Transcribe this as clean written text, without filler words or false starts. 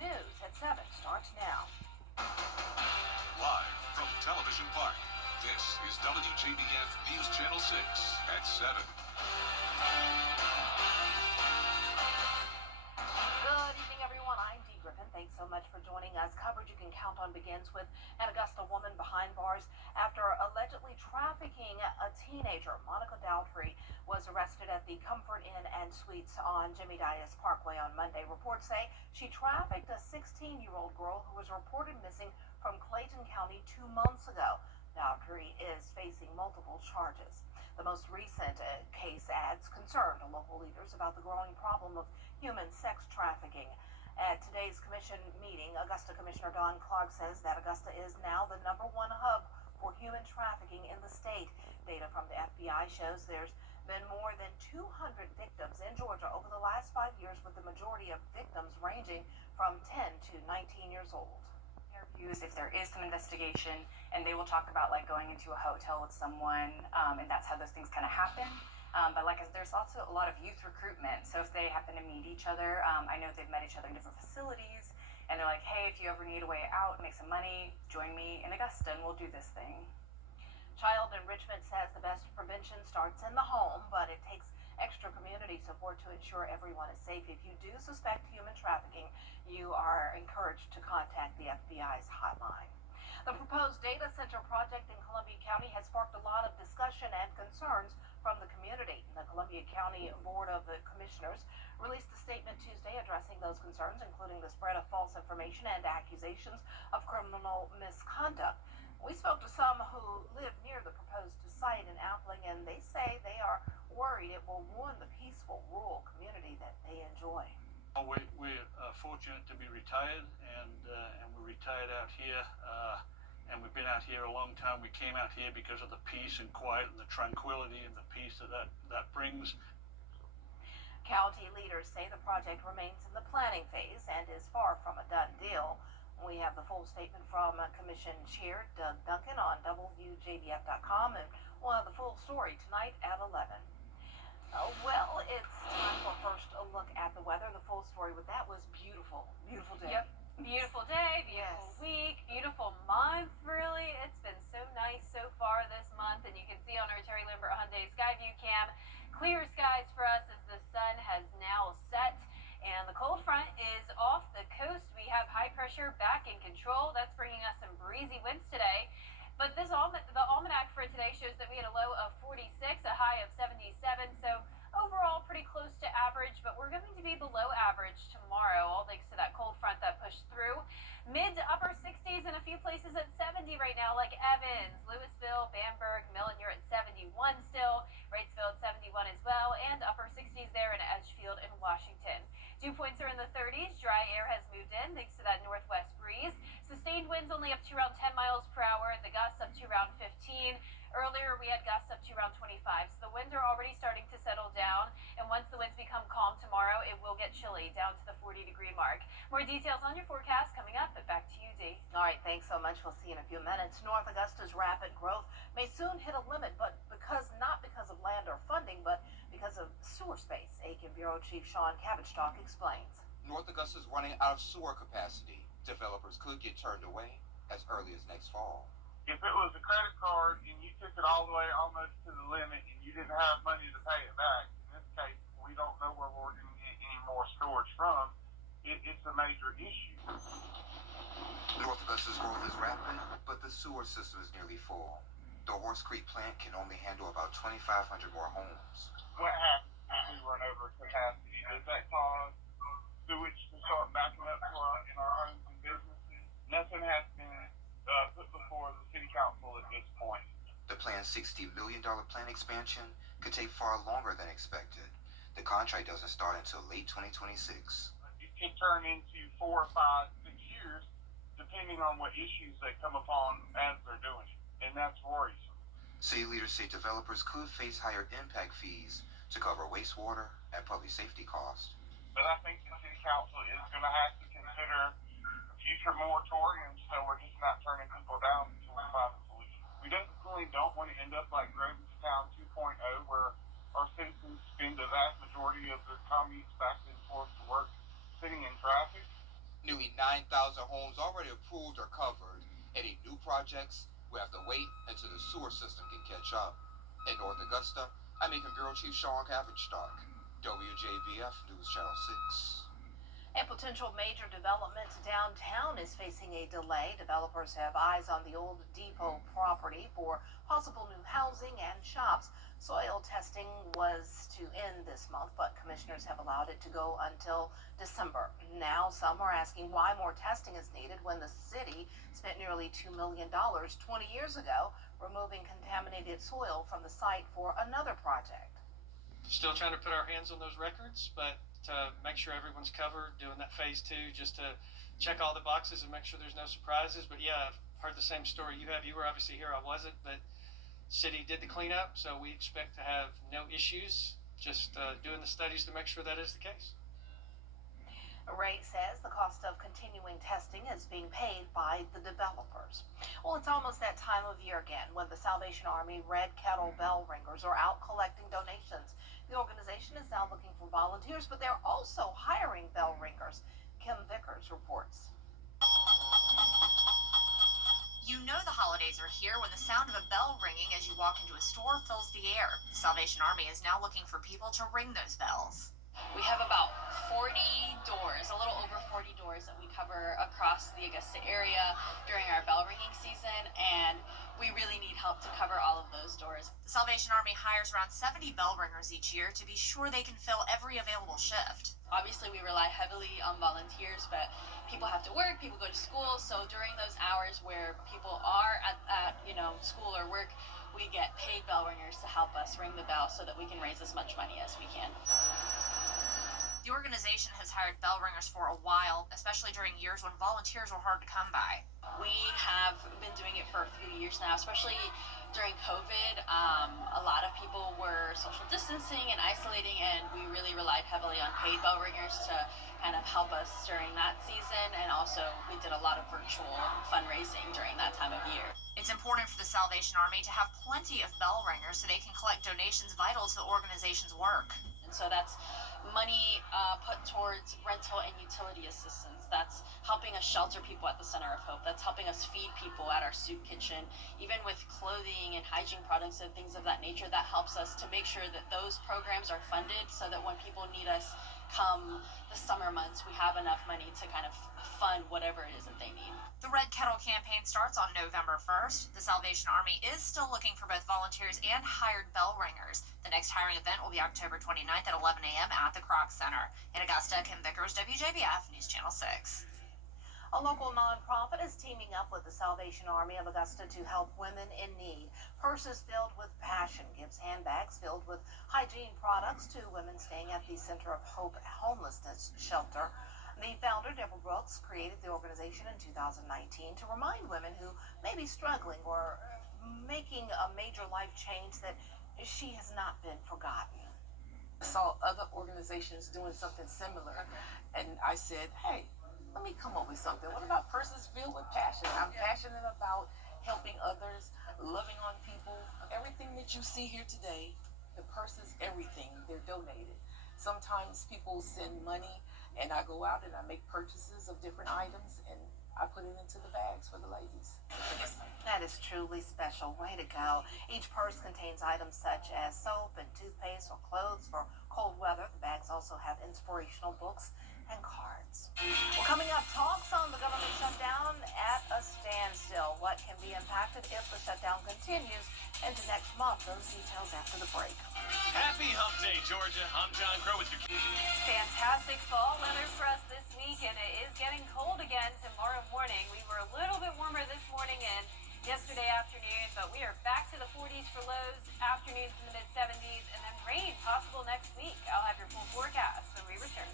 News at 7 starts now. Live from Television Park, this is WJBF News Channel 6 at 7. Good evening, everyone. I'm Dee Griffin. Thanks so much for joining us. Coverage you can count on begins with an Augusta woman behind bars after allegedly trafficking a teenager. Monica Dowdry was arrested at the Comfort Inn and Suites on Jimmy Dias Parkway on Monday. Reports say she trafficked a 16-year-old girl who was reported missing from Clayton County 2 months ago. Dowdry is facing multiple charges. The most recent case adds concern to local leaders about the growing problem of human sex trafficking. At today's commission meeting, Augusta Commissioner Don Clark says that Augusta is now the #1 hub for human trafficking in the state. Data from the FBI shows there's been more than 200 victims in Georgia over the last 5 years, with the majority of victims ranging from 10 to 19 years old. Interviews if there is some investigation, and they will talk about like going into a hotel with someone, and that's how those things kind of happen. But like I said, there's also a lot of youth recruitment. So if they happen to meet each other, I know they've met each other in different facilities, and they're like, hey, if you ever need a way out, make some money, join me in Augusta and we'll do this thing. Child enrichment says the best prevention starts in the home, but it takes extra community support to ensure everyone is safe. If you do suspect human trafficking, you are encouraged to contact the FBI's hotline. The proposed data center project in Columbia County has sparked a lot of discussion and concerns from the community. The Columbia County Board of the Commissioners released a statement Tuesday addressing those concerns, including the spread of false information and accusations of criminal misconduct. We spoke to some who live near the proposed site in Appling, and they say they are worried it will ruin the peaceful rural community that they enjoy. We're fortunate to be retired, and we're retired out here, and we've been out here a long time. We came out here because of the peace and quiet and the tranquility and the peace that brings. County leaders say the project remains in the planning phase and is far from a done deal. We have the full statement from Commission Chair Doug Duncan on WJBF.com, and we'll have the full story tonight at 11. Well, it's time for first a look at the weather. The full story with that was beautiful. Beautiful day. Yep. Beautiful day, beautiful week, beautiful month, really. It's been so nice so far this month, and you can see on our Terry Lambert Hyundai Skyview cam, clear skies for us as the sun has now set. And the cold front is off the coast. We have high pressure back in control. That's bringing us some breezy winds today. But the almanac for today shows that we had a low of 46, a high of 77. So overall, pretty close to average, but we're going to be below average tomorrow, all thanks to that cold front that pushed through. Mid to upper 60s in a few places at 70 right now, like Evans, Louisville, Bamberg, Millen, you're at 71 still. Wrightsville at 71 as well, and upper 60s there in Edgefield and Washington. Dew points are in the 30s. Dry air has moved in thanks to that northwest breeze. Sustained winds only up to around 10 miles per hour. The gusts up to around 15. Earlier, we had gusts up to around 25. So the winds are already starting to settle down. And once the winds become calm tomorrow, it will get chilly down to the 40-degree mark. More details on your forecast coming up, but back to you, Dee. All right, thanks so much. We'll see you in a few minutes. North Augusta's rapid growth may soon hit a limit, but not because of land or funding, but because of sewer space. Aiken Bureau Chief Sean Cabbage-Talk explains. North Augusta is running out of sewer capacity. Developers could get turned away as early as next fall. If it was a credit card and you took it all the way almost to the limit and you didn't have money to pay it back, in this case, we don't know where we're going to get any more storage from. It's a major issue. North Augusta's growth is rapid, but the sewer system is nearly full. The Horse Creek plant can only handle about 2,500 more homes. What happens if we run over capacity? Does that cause sewage to start backing up in our homes and businesses? Nothing has been put before the city council at this point. The planned $60 million plant expansion could take far longer than expected. The contract doesn't start until late 2026. It could turn into 4 or 5, 6 years, depending on what issues they come upon as they're doing it. And that's worrisome. City leaders say developers could face higher impact fees to cover wastewater and public safety costs. But I think the city council is going to have to consider future moratoriums, so we're just not turning people down until we find a solution. We definitely don't want to end up like Town 2.0, where our citizens spend the vast majority of their commutes back and forth to work, sitting in traffic. New Only 9,000 homes already approved or covered. Any new projects will have to wait until the sewer system can catch up. In North Augusta, I'm Macon Bureau Chief Sean Cavenstock, WJBF News Channel 6. A potential major development downtown is facing a delay. Developers have eyes on the old depot property for possible new housing and shops. Soil testing was to end this month, but commissioners have allowed it to go until December. Now some are asking why more testing is needed when the city spent nearly $2 million 20 years ago removing contaminated soil from the site for another project. Still trying to put our hands on those records, but to make sure everyone's covered, doing that phase 2 just to check all the boxes and make sure there's no surprises. But yeah, I've heard the same story you have. You were obviously here, I wasn't, but city did the cleanup, so we expect to have no issues. Just doing the studies to make sure that is the case. Ray says the cost of continuing testing is being paid by the developers. Well, it's almost that time of year again when the Salvation Army Red Kettle Bell Ringers are out collecting donations. The organization is now looking for volunteers, but they're also hiring bell ringers. Kim Vickers reports. You know the holidays are here when the sound of a bell ringing as you walk into a store fills the air. The Salvation Army is now looking for people to ring those bells. We have about 40 doors, a little over 40 doors that we cover across the Augusta area during our bell ringing season, and we really need help to cover all of those doors. The Salvation Army hires around 70 bell ringers each year to be sure they can fill every available shift. Obviously, we rely heavily on volunteers, but people have to work, people go to school, so during those hours where people are at school or work, we get paid bell ringers to help us ring the bell so that we can raise as much money as we can. The organization has hired bell ringers for a while, especially during years when volunteers were hard to come by. We have been doing it for a few years now, especially during COVID. A lot of people were social distancing and isolating, and we really relied heavily on paid bell ringers to kind of help us during that season, and also we did a lot of virtual fundraising during that time of year. It's important for the Salvation Army to have plenty of bell ringers so they can collect donations vital to the organization's work. And so that's money put towards rental and utility assistance. That's helping us shelter people at the Center of Hope. That's helping us feed people at our soup kitchen. Even with clothing and hygiene products and things of that nature, that helps us to make sure that those programs are funded so that when people need us come the summer months, we have enough money to kind of fund whatever it is that they need. The Red Kettle campaign starts on November 1st. The Salvation Army is still looking for both volunteers and hired bell ringers. The next hiring event will be October 29th at 11 a.m. at the Kroc Center. In Augusta, Kim Vickers, WJBF News Channel 6. A local nonprofit is teaming up with the Salvation Army of Augusta to help women in need. Purses filled with passion gives handbags filled with hygiene products to women staying at the Center of Hope homelessness shelter. The founder, Deborah Brooks, created the organization in 2019 to remind women who may be struggling or making a major life change that she has not been forgotten. I saw other organizations doing something similar, and I said, hey, let me come up with something. What about purses filled with passion? I'm passionate about helping others, loving on people. Everything that you see here today, the purses, everything, they're donated. Sometimes people send money, and I go out and I make purchases of different items, and I put it into the bags for the ladies. That is truly special. Way to go. Each purse contains items such as soap and toothpaste or clothes for cold weather. The bags also have inspirational books and cards. Well, coming up, talks on the government shutdown at a standstill. What can be impacted if the shutdown continues into next month? Those details after the break. Happy Hump Day, Georgia. I'm John Crow with your... Fantastic fall weather for us this week, and it is getting cold again tomorrow morning. We were a little bit warmer this morning and yesterday afternoon, but we are back to the 40s for lows, afternoons in the mid-70s, and then rain possible next week. I'll have your full forecast when we return.